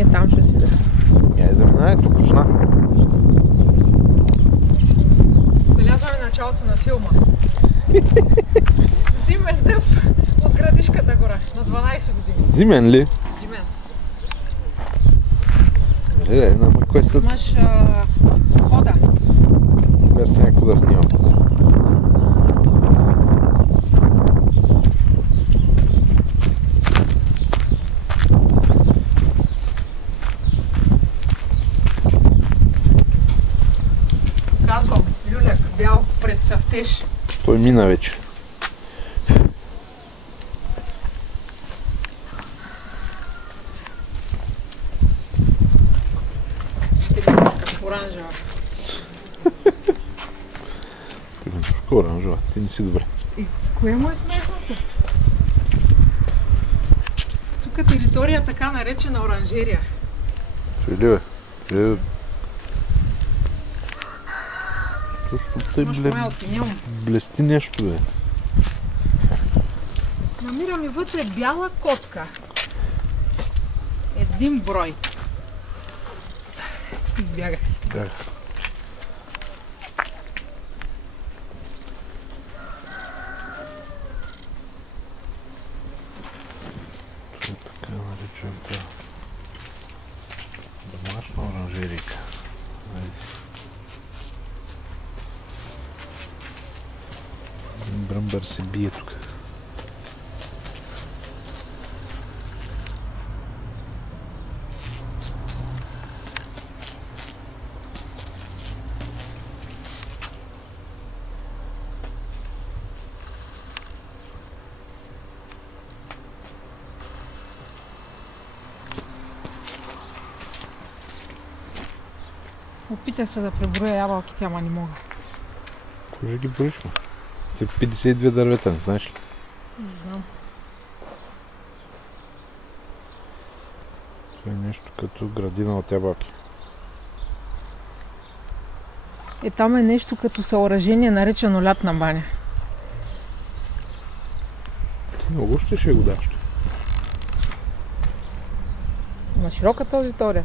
Ние там ще си да. Я заминай, тук жена. Белязваме началото на филма. Зимен дъб от Градишката гора на 12 години. Зимен ли? Зимен. Ама кой са... Имаш хода. Без някакво да снимам. Казвам, люляк, бял, пред цъфтеж. Той мина вече. Оранжева. Примерно, оранжева. Ти не си добре. И кое му е смешното? Тук е територия така наречена оранжерия. Чули бе? Точно тъй блести нещо бе. Намираме вътре бяла котка. Един брой. Избяга. Бяга. Това така наричам това. Домашна оранжерийка. Бръмбър се бие тук. Опитах се да преброя ябълките, ама не мога. Кой ще ги броиш, ма? Те 52 дървета, не знаеш ли? Не знам. Това е нещо като градина от ябълки. Там е нещо като съоръжение, наречено лятна баня. Ти много ще го даш. На широка територия.